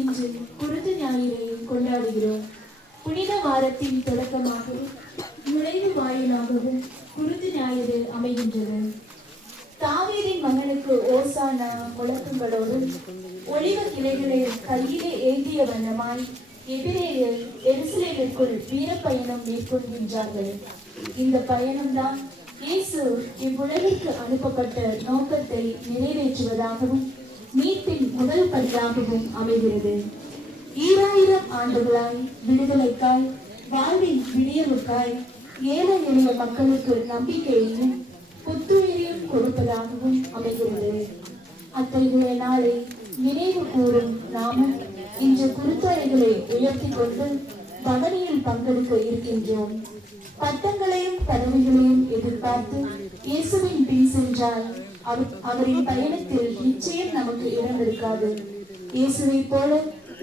இன்று குருத்து ஞாயிறை கொண்டாடுகிறோம். புனித வாரத்தின் தொடக்கமாகவும் நுழைவு வாயிலாகவும் குருத்து ஞாயிறு அமைகின்றது. தாவீதின் மகனுக்கு ஓசானா முழக்கங்களோடு ஒலிவ கிளைகளை கையிலே ஏந்திய வண்ணமாய் எபிரேயர் எருசலேமிற்குள் வீரப்பயணம் மேற்கொள்கின்றார்கள். இந்த பயணம்தான் இயேசு இவ்வுலகிற்கு அனுப்பப்பட்ட நோக்கத்தை நிறைவேற்றுவதாகவும் மீட்பின் முதல் படியாகவும் அமைகிறது. 2000 ஆண்டுகளாய் விடுதலைக்காய், வாழ்வின் விடியலுக்காய் ஏழை எளிய மக்களுக்கு நம்பிக்கையையும் புத்துயிரையும் கொடுப்பதாகவும் அமைகிறது. அத்தகைய நாளை நினைவு கூறும் நாமும் இன்று குருத்தரைகளை உயர்த்தி கொண்டு பவனியில் பங்கெடுக்க இருக்கின்றோம். பட்டங்களையும் பதவிகளையும் எதிர்பார்த்து இயேசுவின் பின் சென்றால் அவரின் பயணத்தில் நிச்சயம் நமக்கு இடம் இருக்காது. இயேசுவை போல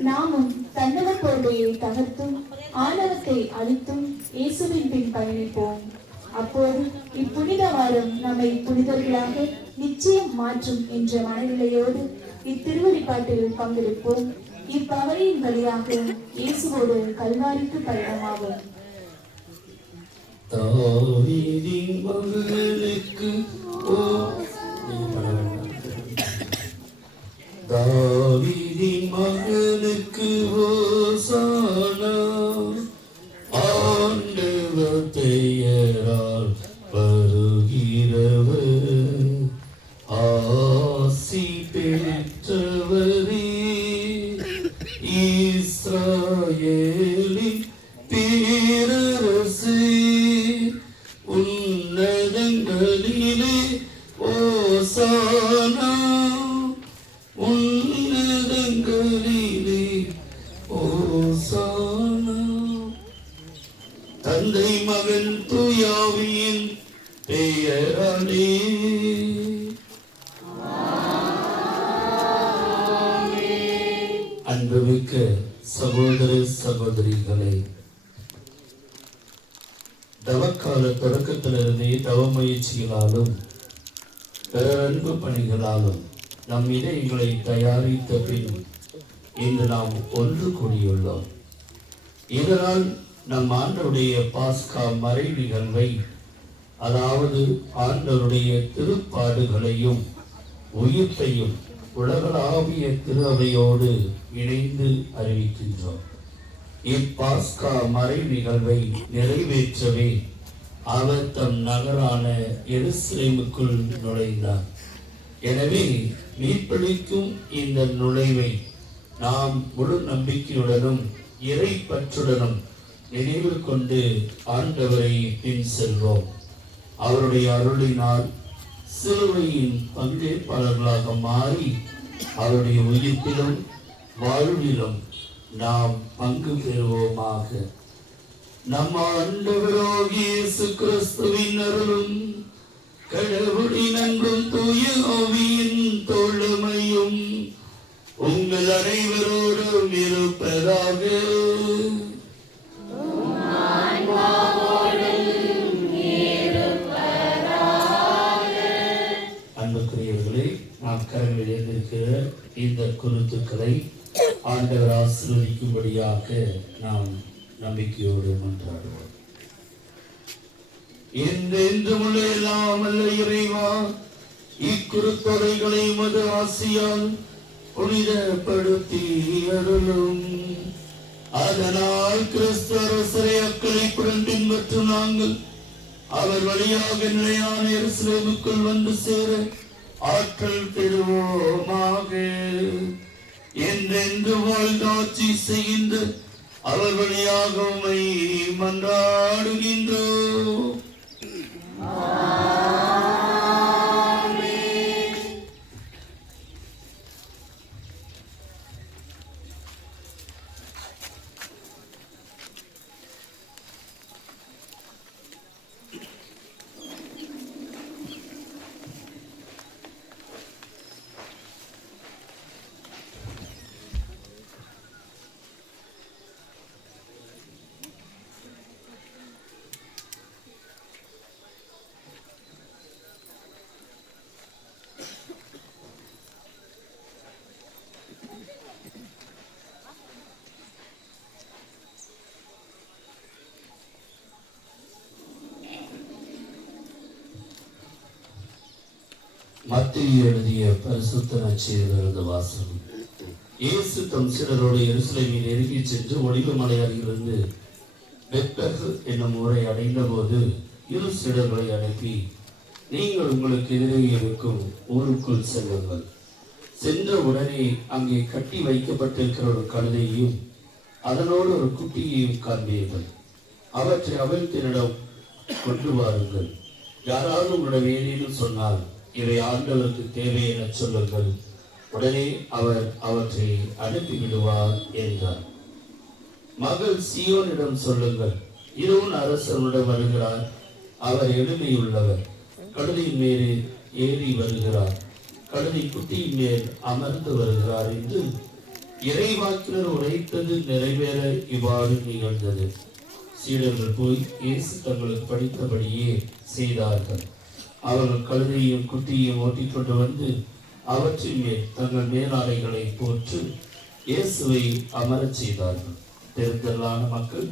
நாமும் தன்னல பொருளையை தகர்த்தும் ஆணவத்தை அழித்தும் இயேசுவின் பின் பயணிப்போம். அப்போது இப்புனித வாரம் நம்மை புனிதர்களாக நிச்சயம் மாற்றும் என்ற மனநிலையோடு இத்திருவழிபாட்டில் பங்கெடுப்போம். இப்பவரின் வழியாக இயேசுவோடு கல்வாரிக்கு பயணமாகும். தாவீதின் மகனுக்கு தாவீதின் மகனுக்கு ஓசானா, ஆண்டவர் பெயரால் வருகிறவர், ஆசி பெற்றவரே, இஸ்ராயேலின் பேரரசே, உன்னதங்களிலே ஓசானா, உன்னதங்களிலே ஓசானா. தந்தை மகன் தூயாவியின் பெயராலே அன்புமிக்க சகோதர சகோதரிகளே, தவக்கால தொடக்கத்திலிருந்தே தவ முயற்சிகளாலும் பேரன்பு பணிகளாலும் நம் இதயங்களை தயாரித்த பின் இன்று நாம் ஒன்று கூடியுள்ளோம். இதனால் நம் ஆண்டவருடைய பாஸ்கா மறை நிகழ்வை, அதாவது ஆண்டவருடைய திருப்பாடுகளையும் உயிர்ப்பையும் உலகளாவிய திருவையோடு இணைந்து அறிவிக்கின்றோம். இப்பாஸ்கா மறை நிகழ்வை நிறைவேற்றவே அவர் தம் நகரான எருசலேமுக்குள் நுழைந்தார். எனவே மீட்பளிக்கும் இந்த நுழைவை நாம் முழு நம்பிக்கையுடனும் இறை பற்றுடனும் நினைவு கொண்டு ஆண்டவரை பின் செல்வோம். அவருடைய அருளினால் சிலுவையின் பங்கேற்பாளர்களாக மாறி அவருடைய உயிர்ப்பிலும் வாழ்விலும் நாம் பங்கு பெறுவோமாக. நம் ஆண்டவராகிய இயேசு கிறிஸ்துவின் அருளும் கடவுளின் அன்பும் தூய ஆவியின் தோழமையும் உங்கள் அனைவரோடும் இருப்பதாக. அன்புக்குரியவர்களே, நாம் கரங்களில் எழுந்திருக்கிற இந்த குருத்துக்களை ஆண்டவர் ஆசீர்வதிக்கும்படியாக நாம் நம்பிக்கையோடு மன்றாடுவோம். என்றென்றும் எல்லாம் அல்ல இறைவா, இக்குருத்தொடைகளை உமது ஆசியால் புனிதப்படுத்தி அருளும். அதனால் கிறிஸ்து அரசரை அக்களிப்புடன் பின்பற்றும் நாங்கள் அவர் வழியாக நிலையான எருசலேமுக்குள் வந்து சேர ஆற்றல் பெறுவோமாக. என்றென்று வாழ்ந்தாட்சி செய்கின்ற அவர் வழியாக உம்மை மன்றாடுகின்றோம். மத்தேயு எழுதிய பரிசுத்த நற்செய்தியிலிருந்து வாசகம். இயேசு தம் சீடரோடு எருசலேமில் நெருங்கி சென்று ஒலிவ மலை அருகிலிருந்து பெத்பகு என்னும் ஊரை அடைந்த போது இரு சீடர்களை அனுப்பி, நீங்கள் உங்களுக்கு எதிரே இருக்கும் ஊருக்குள் செல்லுங்கள். சென்ற உடனே அங்கே கட்டி வைக்கப்பட்டிருக்கிற ஒரு கழுதையும் அதனோடு ஒரு குட்டியையும் காண்பீர்கள். அவற்றை அவிழ்த்தினிடம் கொண்டு வாருங்கள். யாராவது உங்களிடம் ஏதேனும் சொன்னால், இவை ஆண்டவருக்கு தேவை என சொல்லுங்கள். உடனே அவர் அவற்றை அனுப்பிவிடுவார் என்றார். மகள் சீயோனிடம் சொல்லுங்கள், இருவன் அரசனுடன் வருகிறார். அவர் எளிமையுள்ளவர். கழுதையின் மேலே ஏறி வருகிறார். கழுதை குட்டியின் மேல் அமர்ந்து வருகிறார் என்று இறைவாக்கினர் உரைத்தது நிறைவேற இவ்வாறு நிகழ்ந்தது. சீடர்கள் போய் இயேசு தங்களுக்கு படித்தபடியே செய்தார்கள். அவர்கள் கழுதையும் குட்டியையும் ஓட்டிக்கொண்டு வந்து அவற்றின் மேல் தங்கள் மேலாடைகளை போற்று இயேசுவை அமரச் செய்தார்கள். பெருந்திரளான மக்கள்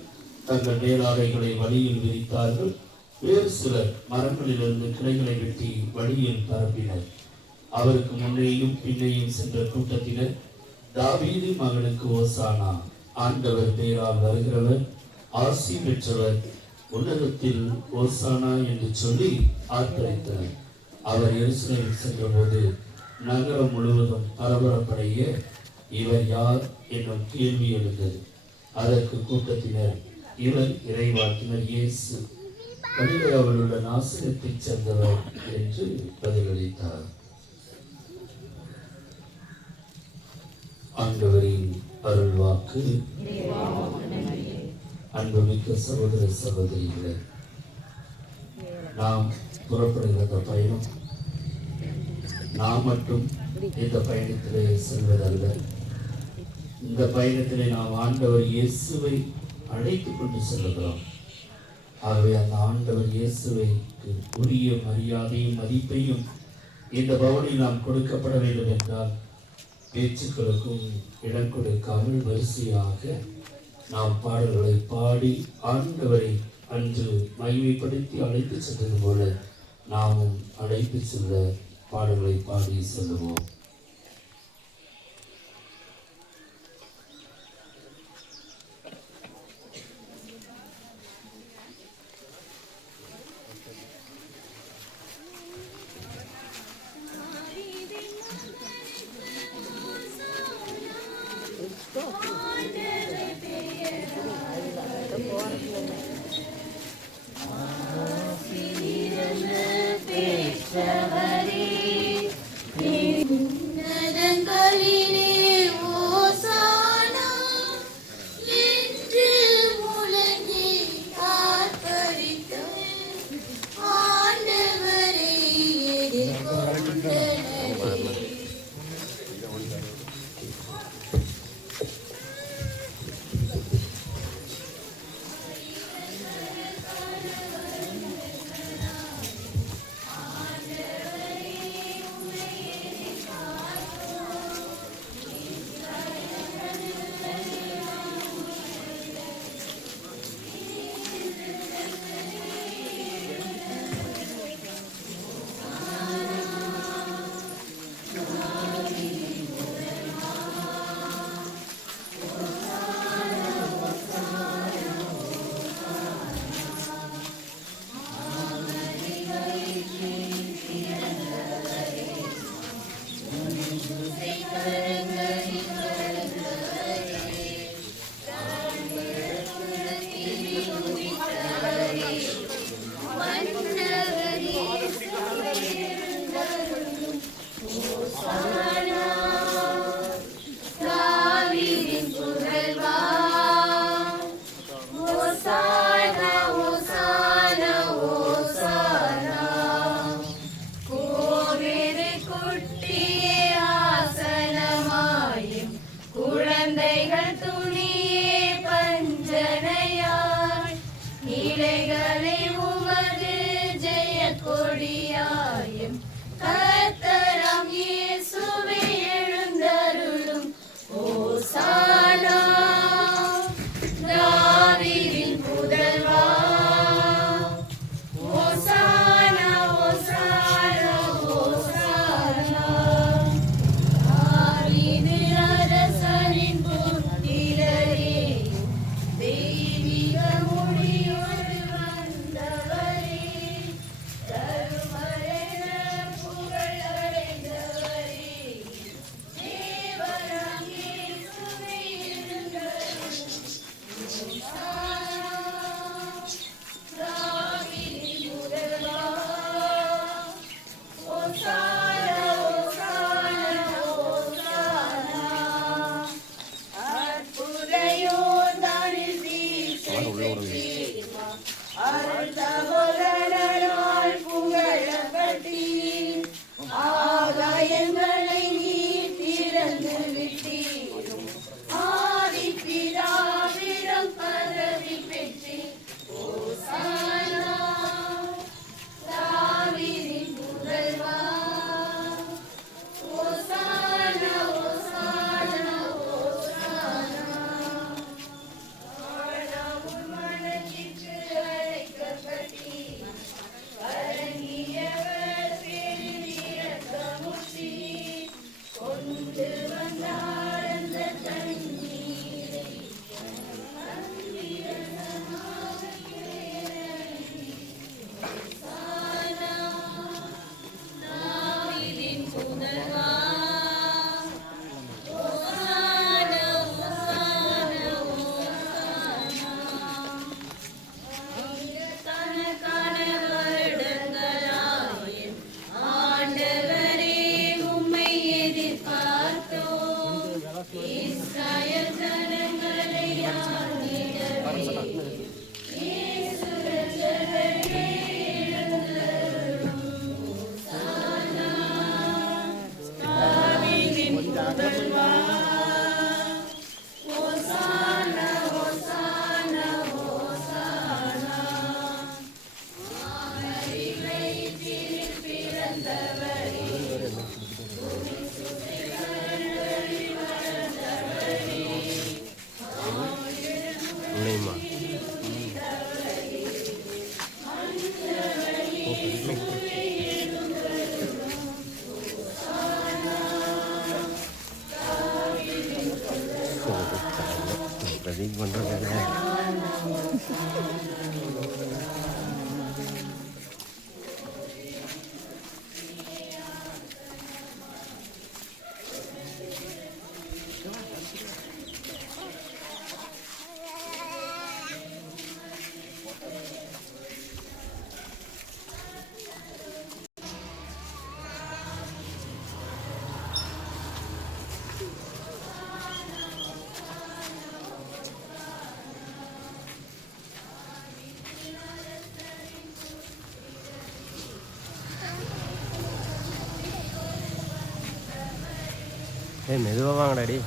தங்கள் மேலாடைகளை வழியில் விரித்தார்கள். வேறு சிலர் மரங்களிலிருந்து கிளைகளை வெட்டி வழியில் பரப்பினர். அவருக்கு முன்னேயும் பின்னையும் சென்ற கூட்டத்தினர், தாவீது மகனுக்கு ஓசானா, ஆண்டவர் பெயரால் வருகிறவர் ஆசி பெற்றவர், உன்னதத்தில் ஓசானா என்று சொல்லி ஆர்ப்பரித்தனர். அவர் எருசலேமில் சென்றபோது நகரம் முழுவதும் பரபரப்படைய, இவர் யார் என்னும் கேள்வி எழுந்தது. அதற்கு கூட்டத்தினர், இவர் இறைவாக்கினர் இயேசு, கலிலேயாவில் உள்ள நாசரேத்தைச் சேர்ந்தவர் என்று பதிலளித்தார். ஆண்டவரின் அருள்வாக்கு. அன்புமிக்க சகோதர சகோதரிகளே, நாம் புறப்படுகிற பயணம் நாம் மட்டும் இந்த பயணத்திலே செல்வதல்ல. இந்த பயணத்திலே நாம் ஆண்டவர் இயேசுவை அழைத்துக் கொண்டு செல்லுகிறோம். ஆகவே அந்த ஆண்டவர் இயேசுவை உரிய மரியாதையும் மதிப்பையும் இந்த பவனில் நாம் கொடுக்கப்பட வேண்டும் என்றால், பேச்சுக்களுக்கும் இடம் கொடுக்காமல் வரிசையாக நாம் பாடல்களை பாடி ஆண்டவரை அன்று மகிமைப்படுத்தி அழைத்து சென்றது போல நாமும் அழைத்து செல்ல பாடல்களை பாடி செல்லுவோம். ஆகாயங்களை நீ திறந்து விட்டீர். ஆதிபிதாவிடம் பதவி பெற்று ஓசானா தாவீதின் புதல்வா. ஓசானா ஓசானா ஓசானா. ஆனாவும் மனதிற்கு அழைக்கப்பட்டீர். அடங்கியவர் பேரில் இரக்கமுற்றீர். கொண்டு வந்தார் அந்த தண்ணீரை. தாவீதின் புதல்வா. ஓசானா ஓசானா ஓசானா. ஆயிரக்கணக்கான வருடங்களாய் ஆண்டவரே உம்மை எதிர்பார்த்தோம். இஸ்ரவேல் ஜனங்களை ஆண்டிடவே இயேசு இரட்சகரே எழுந்தருளும். ஓசானா தாவீதின் புதல்வா. ஓசானா ஓசானா ஓசானா. மாமரிகளில் பிறந்தவரே, சுதைகளில் வளர்ந்தவரே, இல்லைம்மா பிரதீப் பண்ணுறது மெதுவாக வாங்கடாடி.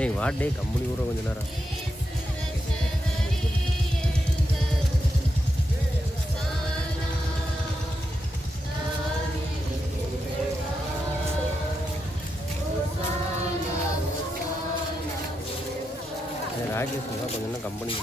ஏய் வாடே கம்பெனி கூட கொஞ்ச நேரம். ராகேஷ் கொஞ்சம் கம்பெனி